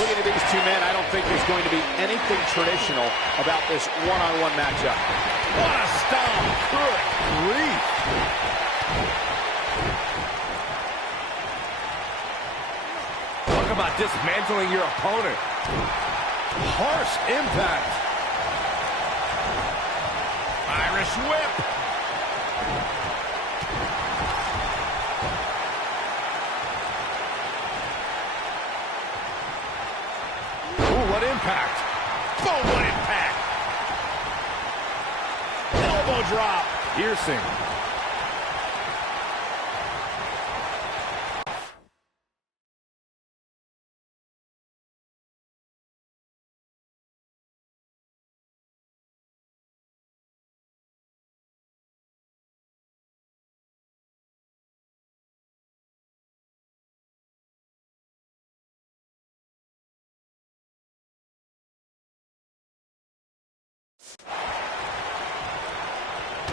Looking at these two men, I don't think there's going to be anything traditional about this one-on-one matchup. What a stomp! Good grief! Talk about dismantling your opponent. Harsh impact. Irish whip. Ooh, what impact. Boom, what impact. Elbow drop. Piercing.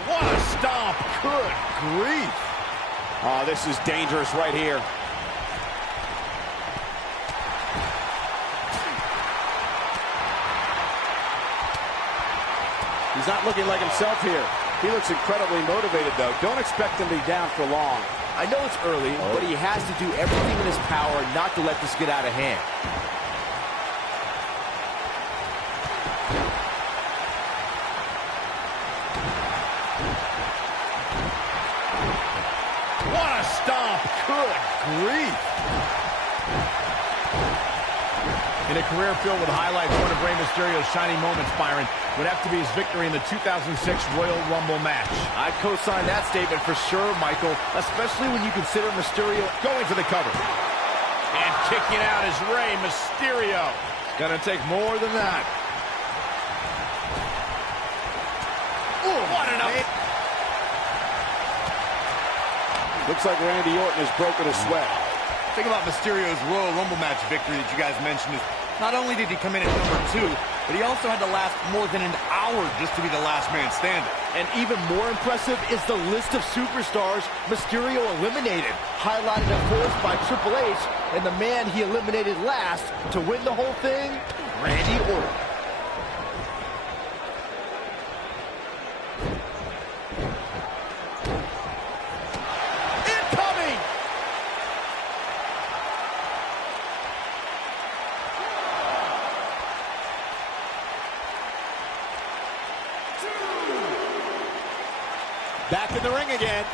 What a stomp. Good grief. Oh, this is dangerous right here. He's not looking like himself here. He looks incredibly motivated, though. Don't expect him to be down for long. I know it's early, but he has to do everything in his power not to let this get out of hand. What a stomp. Good grief. In a career filled with highlights, one of Rey Mysterio's shining moments, Byron, would have to be his victory in the 2006 Royal Rumble match. I co-sign that statement for sure, Michael, especially when you consider Mysterio Going for the cover. And kicking out is Rey Mysterio. It's going to take more than that. Ooh, what an up. Looks like Randy Orton has broken a sweat. The thing about Mysterio's Royal Rumble match victory that you guys mentioned is not only did he come in at #2, but he also had to last more than an hour just to be the last man standing. And even more impressive is the list of superstars Mysterio eliminated, highlighted, of course, by Triple H, and the man he eliminated last to win the whole thing, Randy Orton. Incoming! Back in the ring again.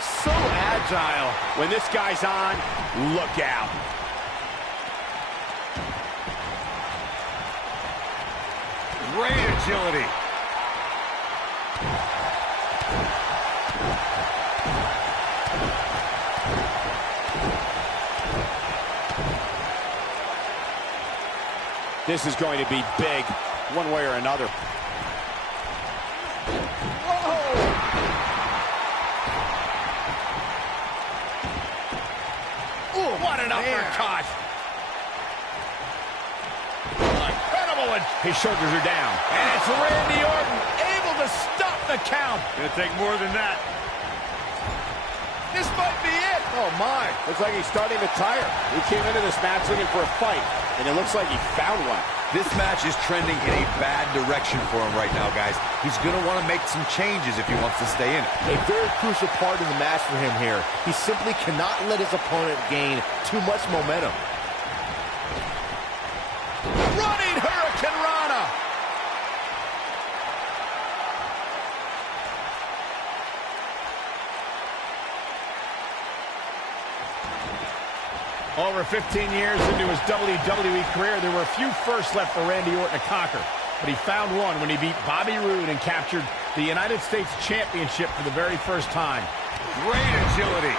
So agile. When this guy's on, look out. Great agility. This is going to be big, one way or another. Ooh, what an uppercut. Incredible. His shoulders are down. And it's Randy Orton able to stop the count. Gonna take more than that. This might be it. Oh, my. Looks like he's starting to tire. He came into this match looking for a fight, and it looks like he found one. This match is trending in a bad direction for him right now, guys. He's going to want to make some changes if he wants to stay in it. A very crucial part of the match for him here. He simply cannot let his opponent gain too much momentum. Running Hurricane Rana. Over 15 years into his WWE career, there were a few firsts left for Randy Orton to conquer. But he found one when he beat Bobby Roode and captured the United States Championship for the very first time. Great agility.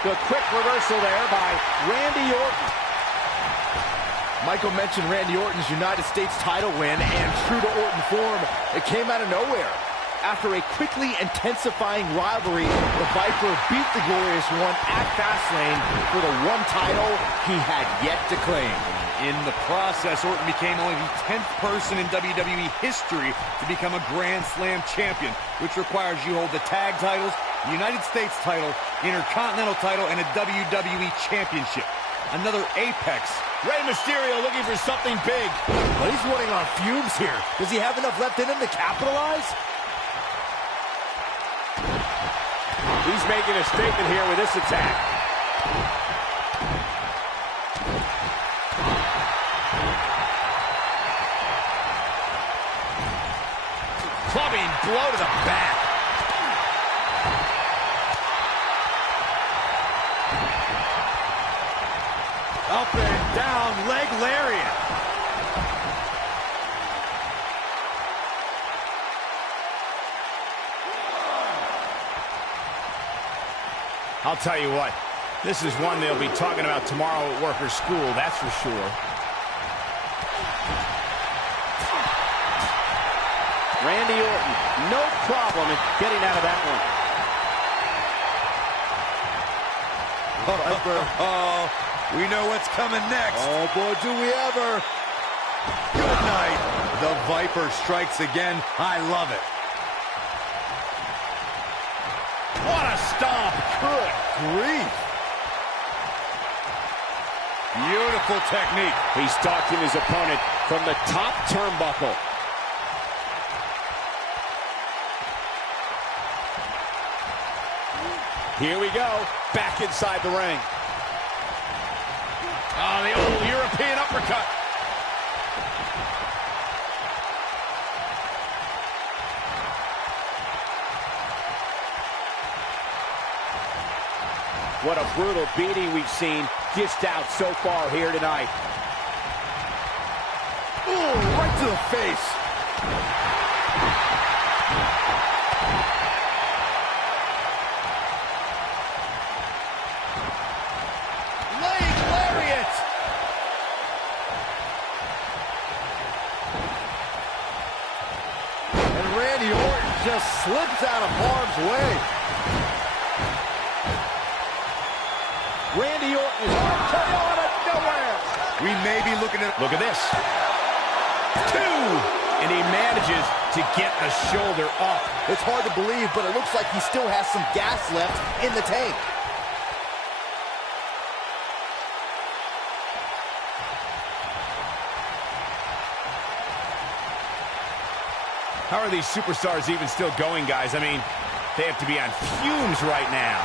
The quick reversal there by Randy Orton. Michael mentioned Randy Orton's United States title win, and true to Orton form, it came out of nowhere. After a quickly intensifying rivalry, the Viper beat the Glorious One at Fastlane for the one title he had yet to claim. In the process, Orton became only the 10th person in WWE history to become a Grand Slam champion, which requires you hold the tag titles, the United States title, Intercontinental title, and a WWE championship. Another apex. Rey Mysterio looking for something big. But he's running on fumes here. Does he have enough left in him to capitalize? He's making a statement here with this attack. Clubbing blow to the back. Up and down, leg lariat. I'll tell you what, this is one they'll be talking about tomorrow at work or school, that's for sure. Randy Orton, no problem in getting out of that one. We know what's coming next. Oh, boy, do we ever. Good night. The Viper strikes again. I love it. What a stomp. Good grief. Beautiful technique. He's stalking his opponent from the top turnbuckle. Here we go, back inside the ring. Oh, the old European uppercut. What a brutal beating we've seen dished out so far here tonight. Ooh, right to the face. Leg lariat. And Randy Orton just slips out of harm's way. Randy Orton is out of nowhere. We may be looking at... Look at this. 2! And he manages to get the shoulder up. It's hard to believe, but it looks like he still has some gas left in the tank. How are these superstars even still going, guys? I mean, they have to be on fumes right now.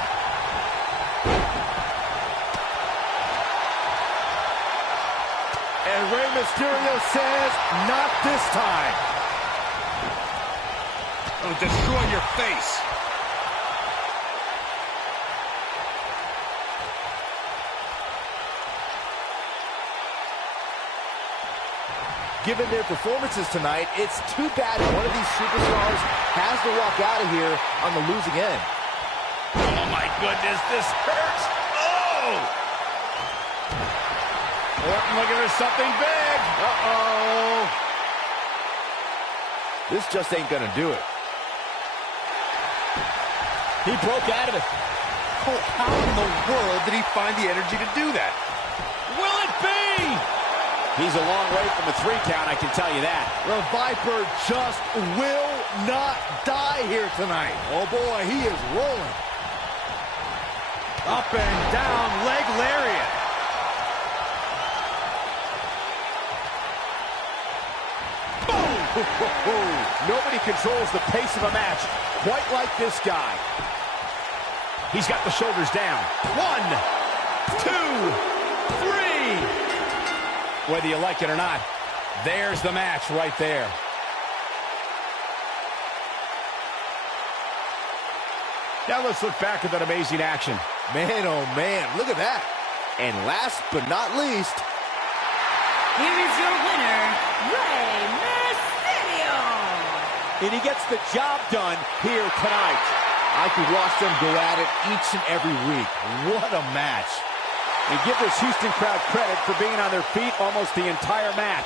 And Rey Mysterio says, not this time. It'll destroy your face. Given their performances tonight, it's too bad one of these superstars has to walk out of here on the losing end. Oh, my goodness, this hurts. Oh! Orton looking for something big. Uh-oh. This just ain't gonna do it. He broke out of it. Oh, how in the world did he find the energy to do that? Will it be? He's a long way from the 3 count, I can tell you that. The Viper just will not die here tonight. Oh boy, he is rolling. Up and down, leg lariat. Boom! Nobody controls the pace of a match quite like this guy. He's got the shoulders down. 1, 2, 3. Whether you like it or not, there's the match right there. Now let's look back at that amazing action. Man, oh man, look at that. And last but not least, here is your winner, Rey Mysterio. And he gets the job done here tonight. I could watch them go at it each and every week. What a match. And give this Houston crowd credit for being on their feet almost the entire match.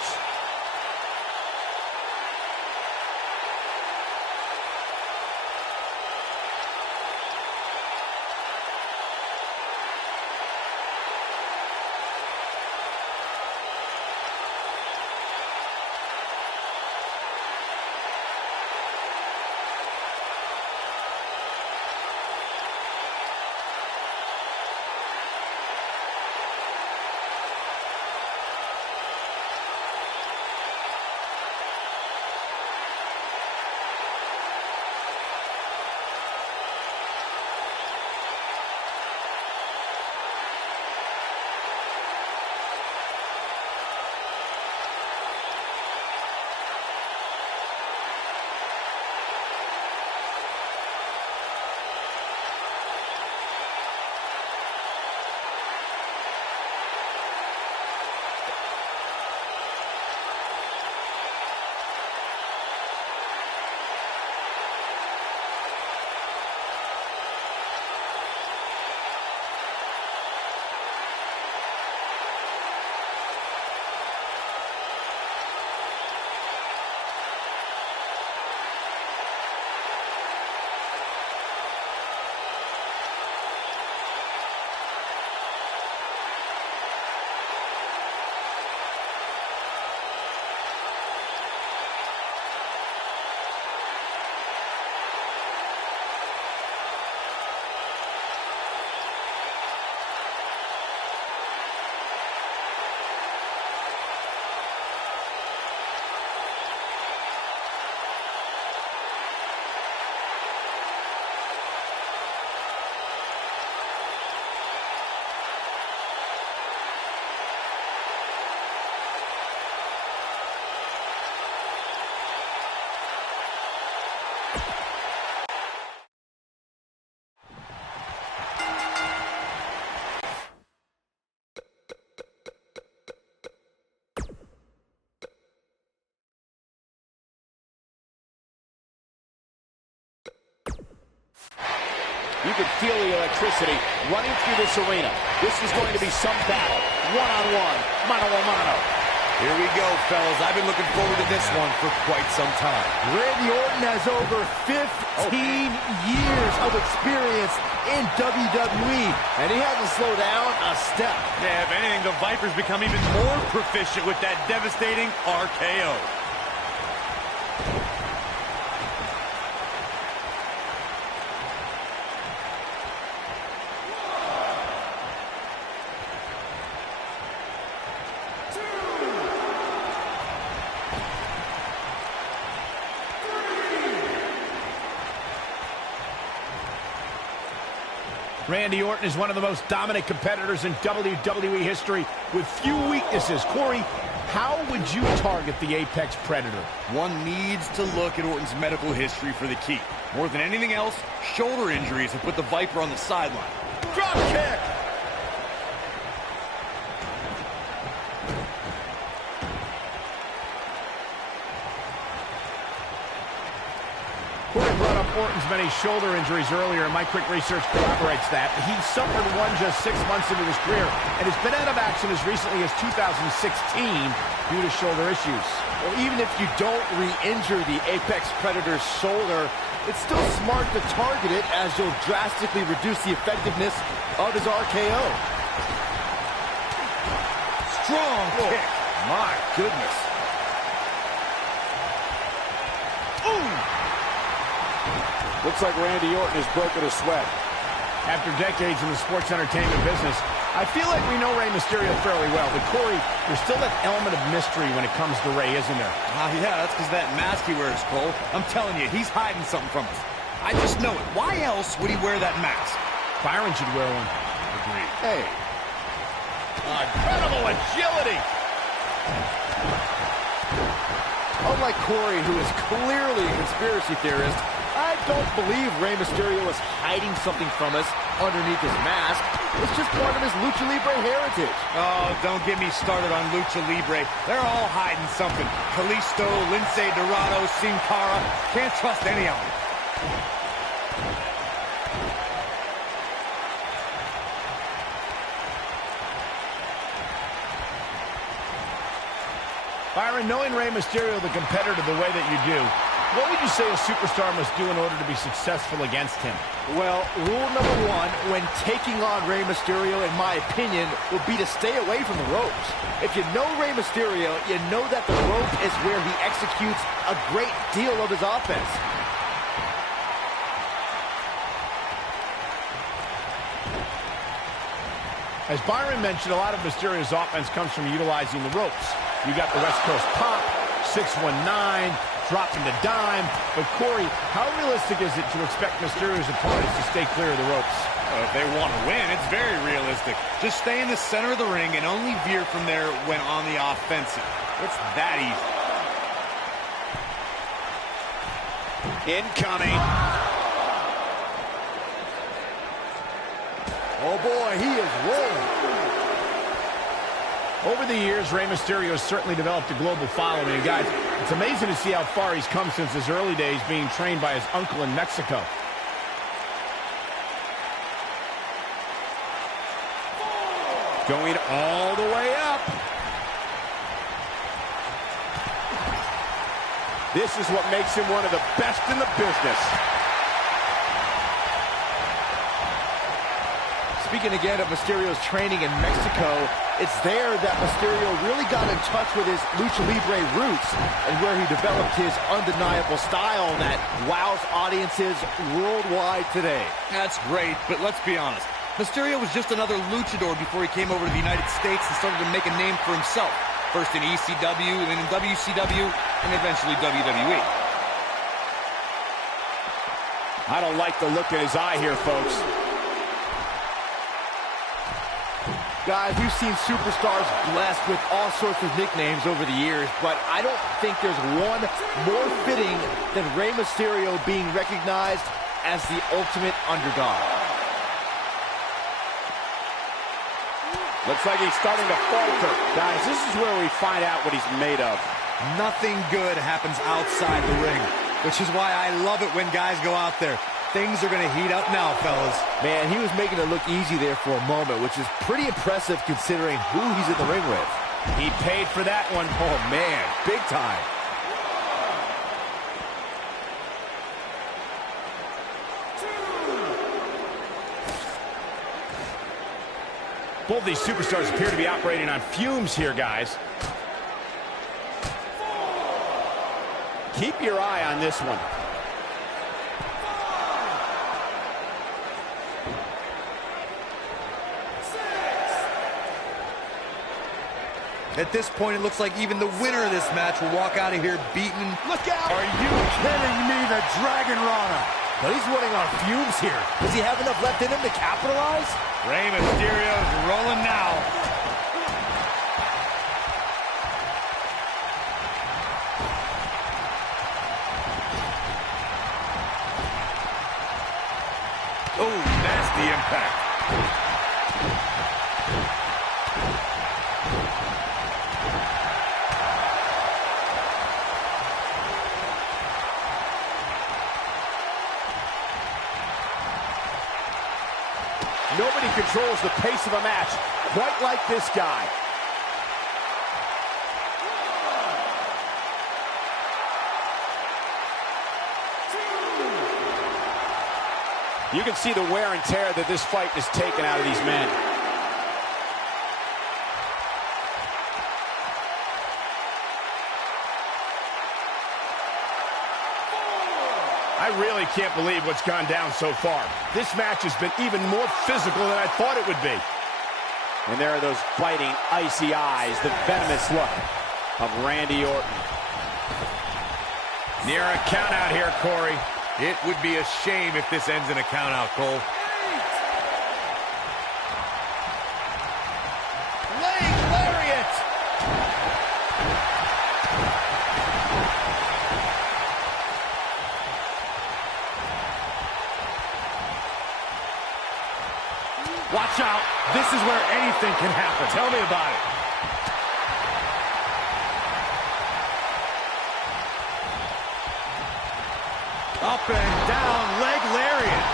You can feel the electricity running through this arena. This is going to be some battle. One-on-one, mano-a-mano. Here we go, fellas. I've been looking forward to this one for quite some time. Randy Orton has over 15 years of experience in WWE, and he hasn't slowed down a step. Yeah, if anything, the Viper's become even more proficient with that devastating RKO. Randy Orton is one of the most dominant competitors in WWE history with few weaknesses. Corey, how would you target the Apex Predator? One needs to look at Orton's medical history for the key. More than anything else, shoulder injuries have put the Viper on the sideline. Drop kick! Corey brought up Orton's many shoulder injuries earlier, and my quick research corroborates that. He suffered one just 6 months into his career and has been out of action as recently as 2016 due to shoulder issues. Well, even if you don't re-injure the Apex Predator's shoulder, it's still smart to target it as you'll drastically reduce the effectiveness of his RKO. Strong kick. My goodness. Looks like Randy Orton has broken a sweat. After decades in the sports entertainment business, I feel like we know Rey Mysterio fairly well. But Corey, there's still that element of mystery when it comes to Rey, isn't there? Yeah, that's because that mask he wears, Cole. I'm telling you, he's hiding something from us. I just know it. Why else would he wear that mask? Byron should wear one. Agreed. Hey. Incredible agility! Unlike Corey, who is clearly a conspiracy theorist, I don't believe Rey Mysterio is hiding something from us underneath his mask. It's just part of his Lucha Libre heritage. Oh, don't get me started on Lucha Libre. They're all hiding something. Kalisto, Lince Dorado, Sin Cara. Can't trust any of them. Byron, knowing Rey Mysterio, the competitor, the way that you do, what would you say a superstar must do in order to be successful against him? Well, rule number one when taking on Rey Mysterio, in my opinion, would be to stay away from the ropes. If you know Rey Mysterio, you know that the rope is where he executes a great deal of his offense. As Byron mentioned, a lot of Mysterio's offense comes from utilizing the ropes. You got the West Coast pop, 619, dropping the dime. But Corey, how realistic is it to expect Mysterio's opponents to stay clear of the ropes? If they want to win, it's very realistic. Just stay in the center of the ring and only veer from there when on the offensive. It's that easy. Incoming. Oh boy, he is rolling. Over the years, Rey Mysterio has certainly developed a global following. And guys, it's amazing to see how far he's come since his early days being trained by his uncle in Mexico. Going all the way up. This is what makes him one of the best in the business. Speaking again of Mysterio's training in Mexico, it's there that Mysterio really got in touch with his Lucha Libre roots and where he developed his undeniable style that wows audiences worldwide today. That's great, but let's be honest. Mysterio was just another luchador before he came over to the United States and started to make a name for himself. First in ECW, then in WCW, and eventually WWE. I don't like the look in his eye here, folks. Guys, we've seen superstars blessed with all sorts of nicknames over the years, but I don't think there's one more fitting than Rey Mysterio being recognized as the ultimate underdog. Looks like he's starting to falter. Guys, this is where we find out what he's made of. Nothing good happens outside the ring, which is why I love it when guys go out there, things are going to heat up now, fellas. Man, he was making it look easy there for a moment, which is pretty impressive considering who he's in the ring with. He paid for that one. Oh, man, big time. Both these superstars appear to be operating on fumes here, guys. Keep your eye on this one. At this point, it looks like even the winner of this match will walk out of here beaten. Look out! Are you kidding me? The Dragon Rana. But he's running on fumes here. Does he have enough left in him to capitalize? Rey Mysterio is rolling now. Oh, nasty impact. Nobody controls the pace of a match quite like this guy. You can see the wear and tear that this fight has taken out of these men. I really can't believe what's gone down so far. This match has been even more physical than I thought it would be. And there are those biting, icy eyes, the venomous look of Randy Orton. Near a count out here, Corey. It would be a shame if this ends in a count out, Cole. Leg lariat! Watch out. This is where anything can happen. Tell me about it. Up and down, leg lariat.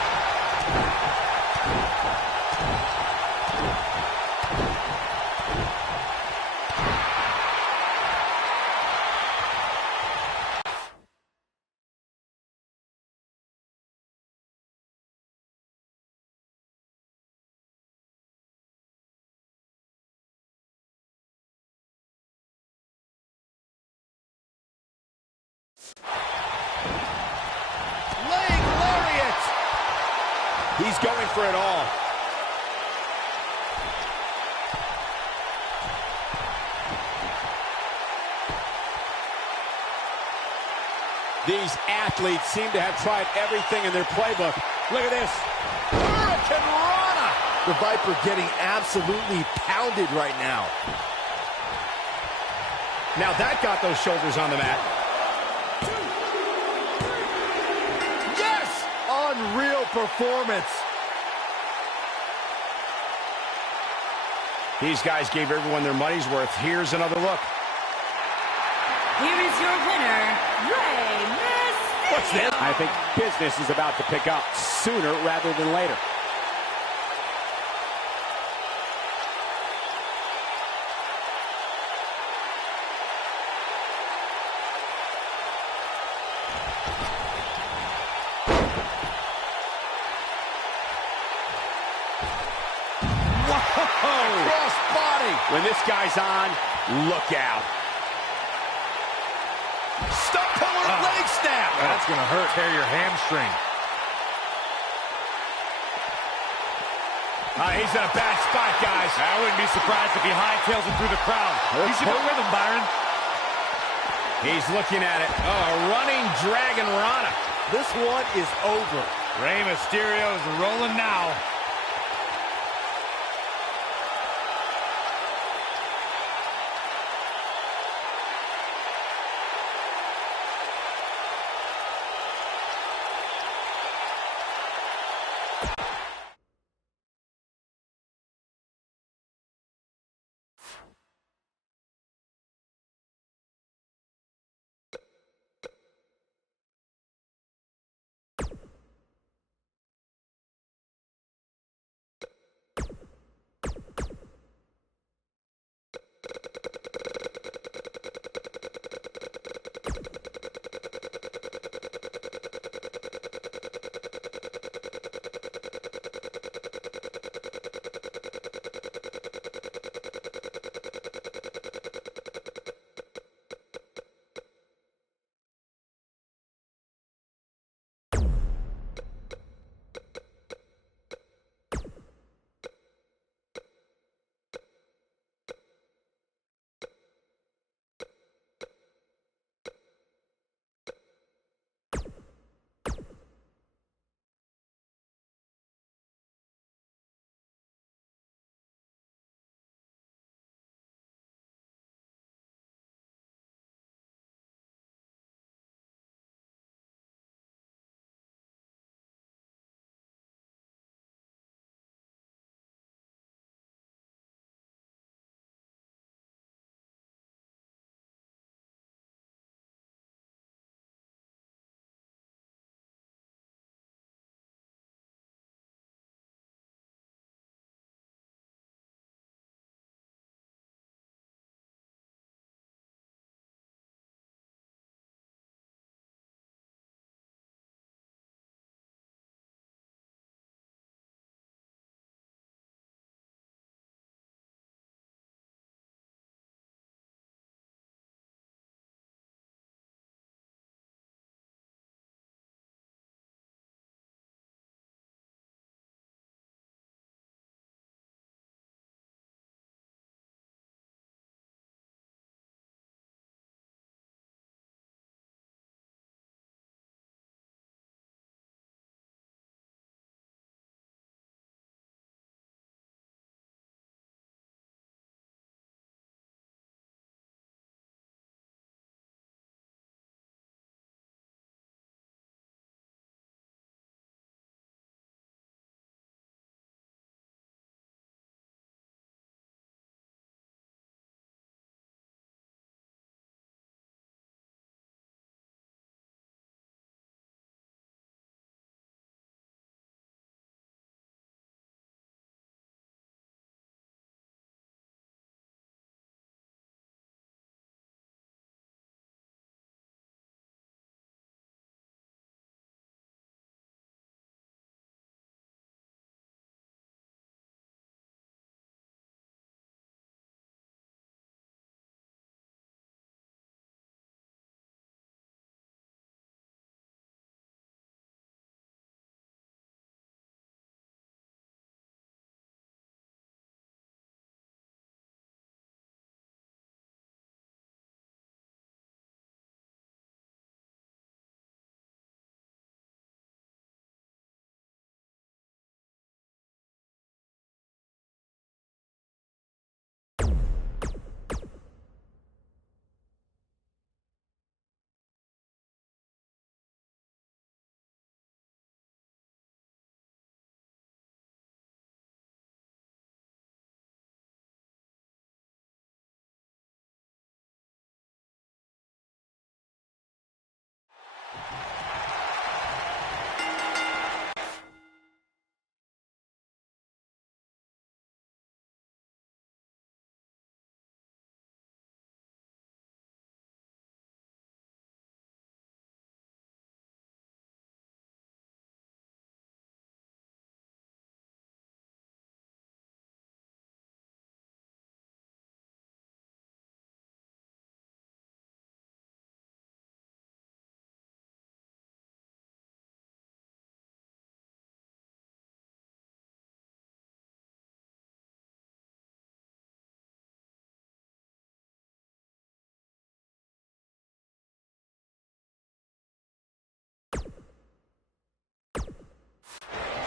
Leg lariat! He's going for it all. These athletes seem to have tried everything in their playbook. Look at this. Hurricane Rana! The Viper getting absolutely pounded right now. Now that got those shoulders on the mat. Yes! Unreal performance. These guys gave everyone their money's worth. Here's another look. Here is your winner, Rey Mysterio. What's this? I think business is about to pick up sooner rather than later. Cross body. When this guy's on, look out. Stump puller leg snap. That's going to hurt. Tear your hamstring. He's in a bad spot, guys. I wouldn't be surprised if he hightails him through the crowd. You should go with him, Byron. He's looking at it. Oh, a running Dragon Rana. This one is over. Rey Mysterio is rolling now.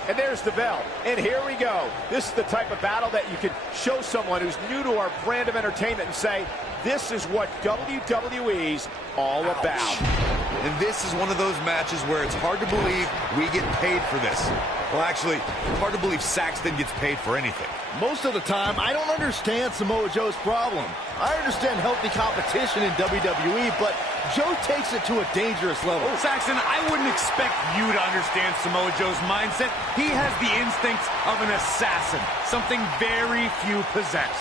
And there's the bell. And here we go. This is the type of battle that you can show someone who's new to our brand of entertainment and say, this is what WWE's all about. And this is one of those matches where it's hard to believe we get paid for this. Well, actually, hard to believe Saxton gets paid for anything. Most of the time, I don't understand Samoa Joe's problem. I understand healthy competition in WWE, but Joe takes it to a dangerous level. Saxton, I wouldn't expect you to understand Samoa Joe's mindset. He has the instincts of an assassin, something very few possess.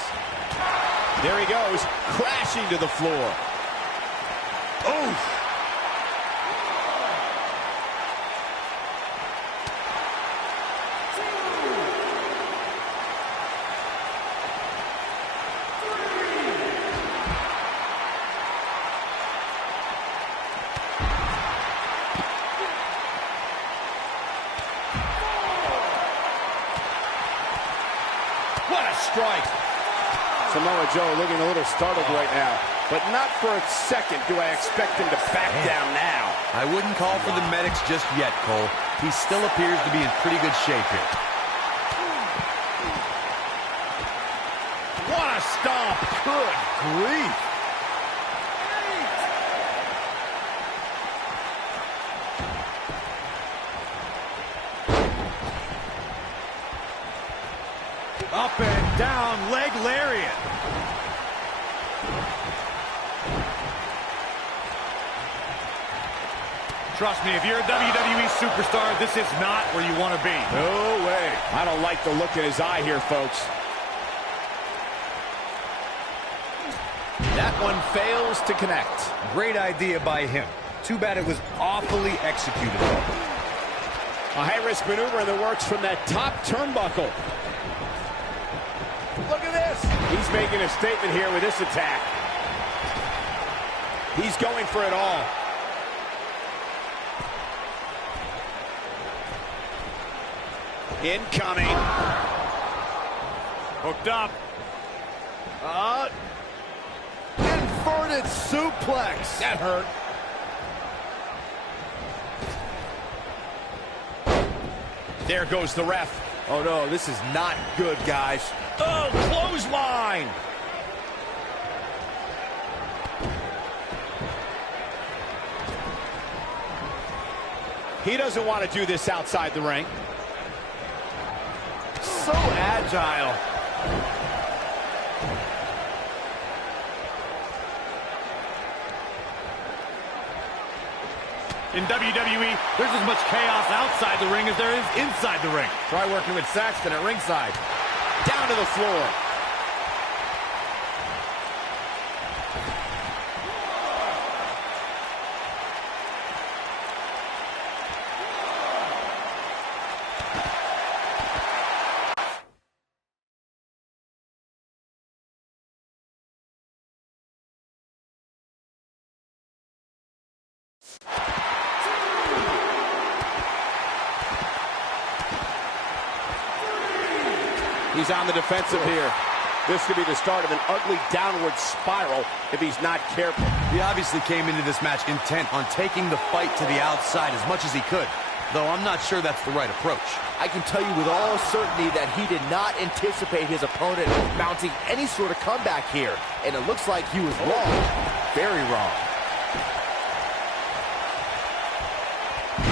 There he goes, crashing to the floor. Oh! What a strike! Samoa Joe looking a little startled right now, but not for a second do I expect him to back down now. I wouldn't call for the medics just yet, Cole. He still appears to be in pretty good shape here. What a stomp! Good grief! Up and down, leg lariat. Trust me, if you're a WWE superstar, this is not where you want to be. No way. I don't like the look in his eye here, folks. That one fails to connect. Great idea by him. Too bad it was awfully executed. A high-risk maneuver in the works from that top turnbuckle. Look at this. He's making a statement here with this attack. He's going for it all. Incoming. Hooked up. Inverted suplex. That hurt. There goes the ref. Oh no, this is not good, guys. Oh, clothesline. He doesn't want to do this outside the ring. So agile. In WWE, there's as much chaos outside the ring as there is inside the ring. Try working with Saxton at ringside. Down to the floor. He's on the defensive here. This could be the start of an ugly downward spiral if he's not careful. He obviously came into this match intent on taking the fight to the outside as much as he could, though I'm not sure that's the right approach. I can tell you with all certainty that he did not anticipate his opponent mounting any sort of comeback here, and it looks like he was wrong. Very wrong.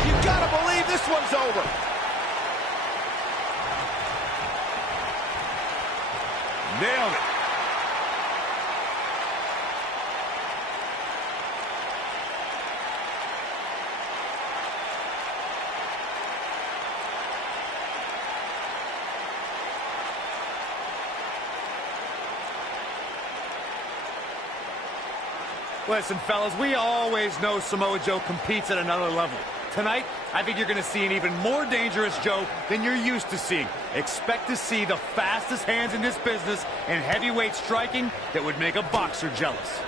You gotta believe this one's over. Nailed it. Listen, fellas, we always know Samoa Joe competes at another level. Tonight, I think you're going to see an even more dangerous Joe than you're used to seeing. Expect to see the fastest hands in this business and heavyweight striking that would make a boxer jealous.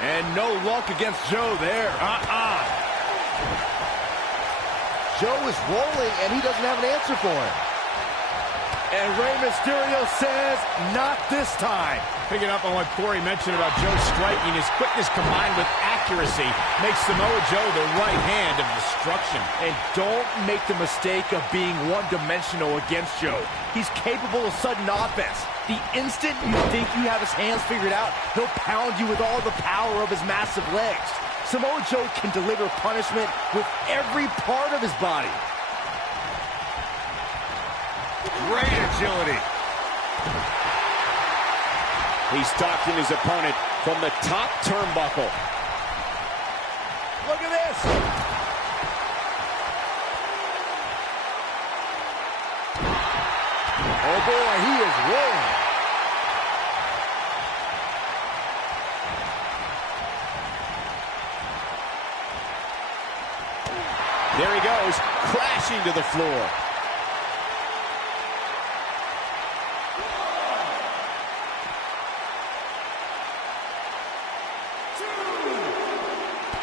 And no luck against Joe there. Joe is rolling, and he doesn't have an answer for him. And Rey Mysterio says, not this time. Picking up on what Corey mentioned about Joe striking, his quickness combined with accuracy makes Samoa Joe the right hand of destruction. And don't make the mistake of being one-dimensional against Joe. He's capable of sudden offense. The instant you think you have his hands figured out, he'll pound you with all the power of his massive legs. Samoa Joe can deliver punishment with every part of his body. Great agility. He's stalking his opponent from the top turnbuckle. Look at this. Oh boy, he is rolling. There he goes, crashing to the floor.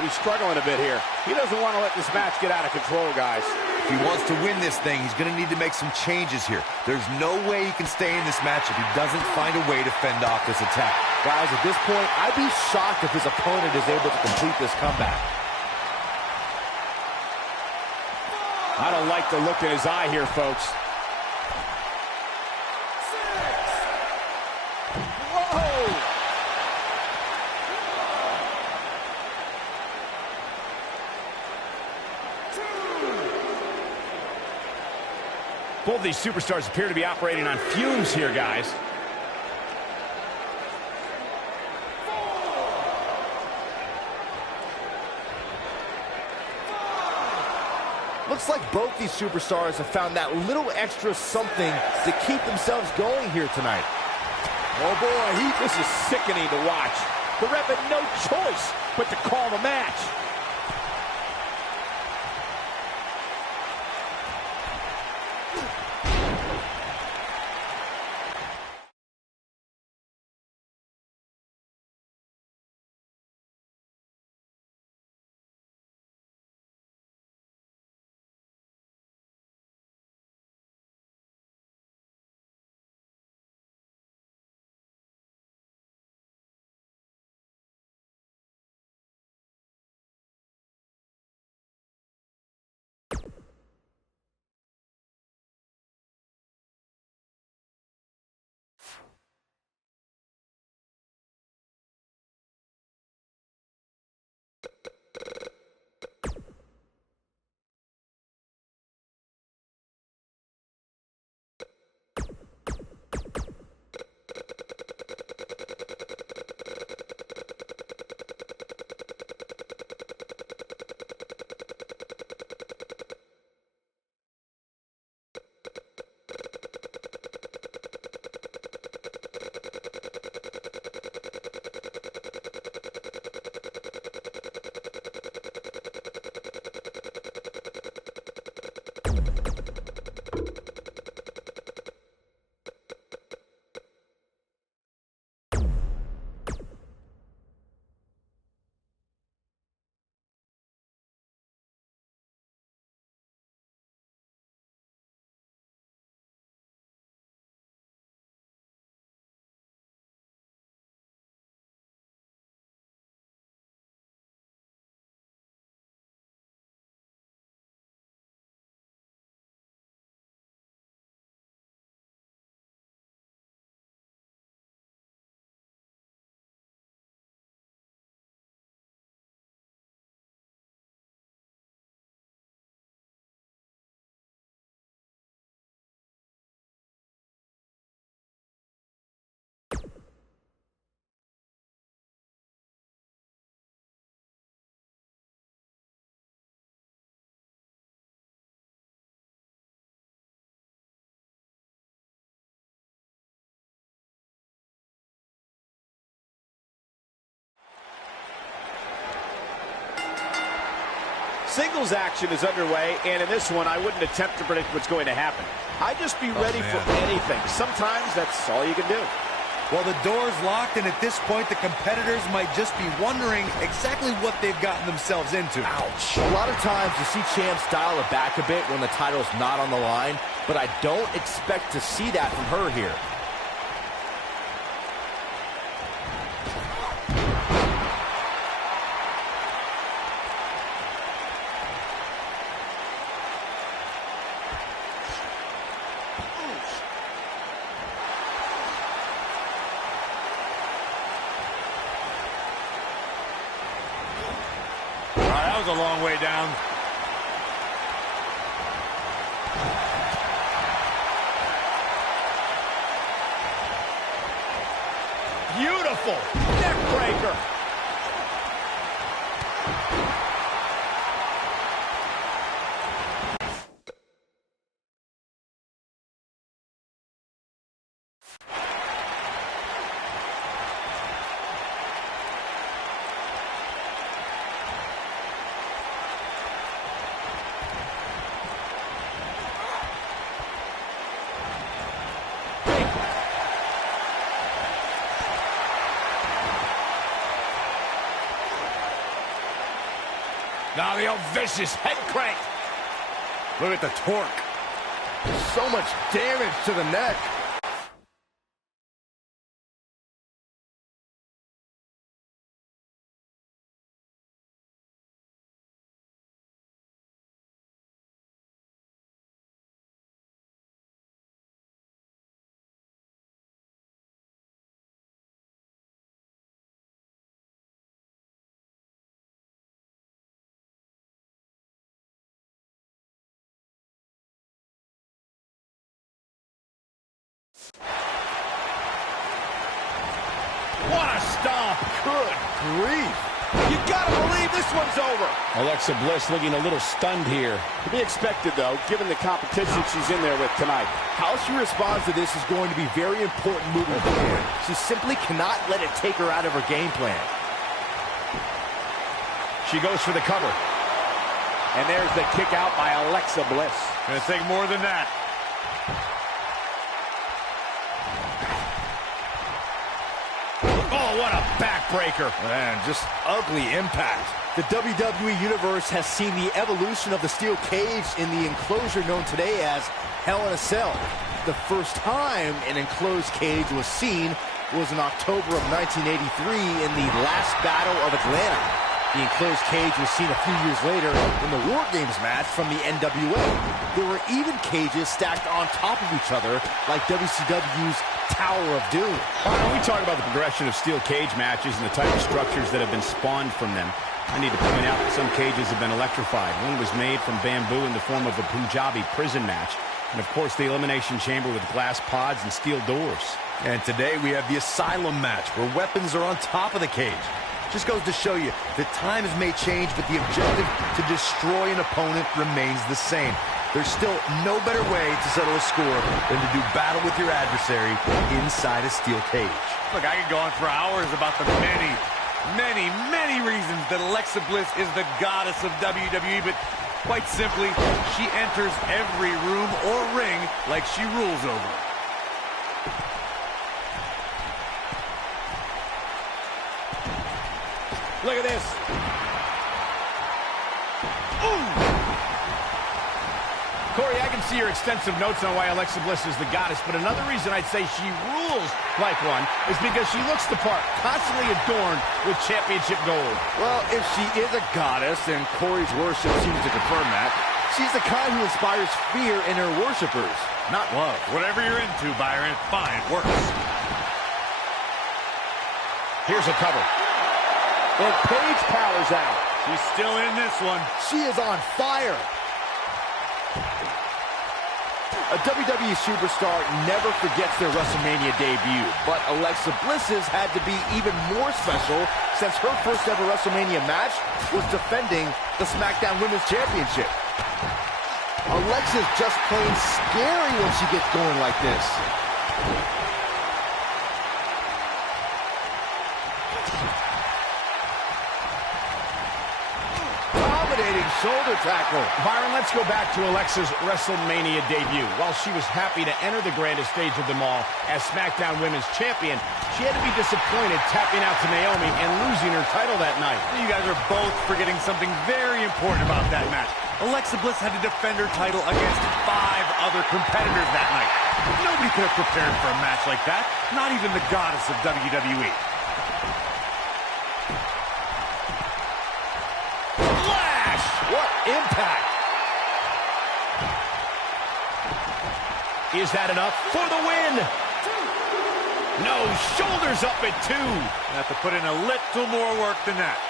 He's struggling a bit here. He doesn't want to let this match get out of control, guys. If he wants to win this thing, he's going to need to make some changes here. There's no way he can stay in this match if he doesn't find a way to fend off this attack. Guys, at this point, I'd be shocked if his opponent is able to complete this comeback. I don't like the look in his eye here, folks. Whoa! Both these superstars appear to be operating on fumes here, guys. Looks like both these superstars have found that little extra something to keep themselves going here tonight. Oh boy, this is sickening to watch. The ref had no choice but to call the match. Singles action is underway, and in this one, I wouldn't attempt to predict what's going to happen. I'd just be ready for anything. Sometimes that's all you can do. Well, the door's locked, and at this point, the competitors might just be wondering exactly what they've gotten themselves into. Ouch. A lot of times you see champs dial it back a bit when the title's not on the line, but I don't expect to see that from her here. That was a long way down. Beautiful neck breaker. Now the old vicious head crank. Look at the torque. So much damage to the neck. What a stomp. Good grief. You gotta believe this one's over. Alexa Bliss looking a little stunned here. To be expected, though, given the competition she's in there with tonight. How she responds to this is going to be very important moving forward. She simply cannot let it take her out of her game plan. She goes for the cover. And there's the kick out by Alexa Bliss. Gonna take more than that. Oh, what a backbreaker. Man, just ugly impact. The WWE Universe has seen the evolution of the steel cage in the enclosure known today as Hell in a Cell. The first time an enclosed cage was seen was in October of 1983 in the last Battle of Atlanta. The enclosed cage was seen a few years later in the War Games match from the NWA. There were even cages stacked on top of each other like WCW's Tower of Doom. When we talk about the progression of steel cage matches and the type of structures that have been spawned from them, I need to point out that some cages have been electrified. One was made from bamboo in the form of a Punjabi prison match. And, of course, the Elimination Chamber with glass pods and steel doors. And today we have the Asylum match, where weapons are on top of the cage. Just goes to show you that times may change, but the objective to destroy an opponent remains the same. There's still no better way to settle a score than to do battle with your adversary inside a steel cage. Look, I could go on for hours about the many reasons that Alexa Bliss is the goddess of WWE, but quite simply, she enters every room or ring like she rules over it. Look at this. Ooh. Corey, I can see your extensive notes on why Alexa Bliss is the goddess, but another reason I'd say she rules like one is because she looks the part, constantly adorned with championship gold. Well, if she is a goddess, and Corey's worship seems to confirm that, she's the kind who inspires fear in her worshipers, not love. Whatever you're into, Byron, fine, it works. Here's a cover. And Paige powers out. She's still in this one. She is on fire. A WWE superstar never forgets their WrestleMania debut, but Alexa Bliss's had to be even more special since her first ever WrestleMania match was defending the SmackDown Women's Championship. Alexa's just plain scary when she gets going like this. Dominating shoulder tackle. Byron, let's go back to Alexa's WrestleMania debut. While she was happy to enter the grandest stage of them all as SmackDown Women's Champion, she had to be disappointed tapping out to Naomi and losing her title that night. You guys are both forgetting something very important about that match. Alexa Bliss had to defend her title against 5 other competitors that night. Nobody could have prepared for a match like that, not even the goddess of WWE. Flash! What impact! Is that enough for the win? No, shoulders up at 2. Have to put in a little more work than that.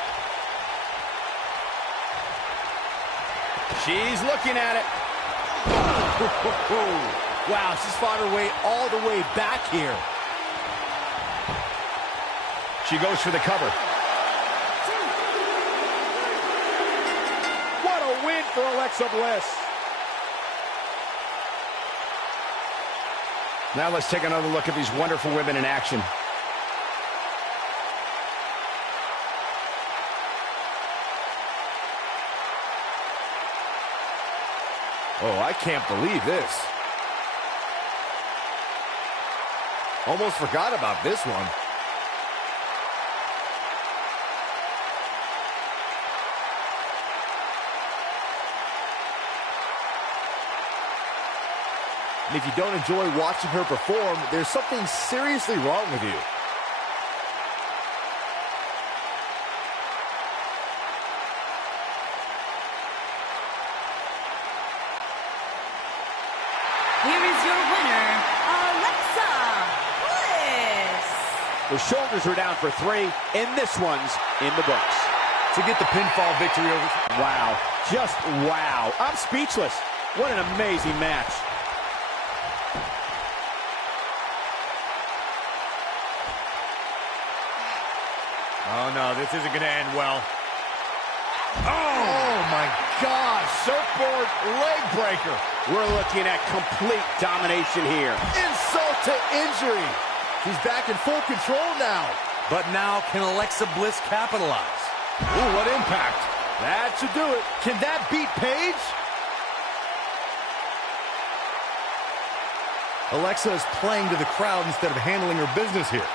She's looking at it. Wow, she's fought her way all the way back here. She goes for the cover. What a win for Alexa Bliss. Now let's take another look at these wonderful women in action. Oh, I can't believe this. Almost forgot about this one. And if you don't enjoy watching her perform, there's something seriously wrong with you. Here is your winner, Alexa Bliss. The shoulders are down for 3, and this one's in the books. To get the pinfall victory over... Wow. Just wow. I'm speechless. What an amazing match. Oh, no, this isn't going to end well. Oh my gosh, Surfboard leg breaker. We're looking at complete domination here. insult to injury. She's back in full control now. But now, can Alexa Bliss capitalize? Ooh, what impact. That should do it. Can that beat Paige? Alexa is playing to the crowd instead of handling her business here.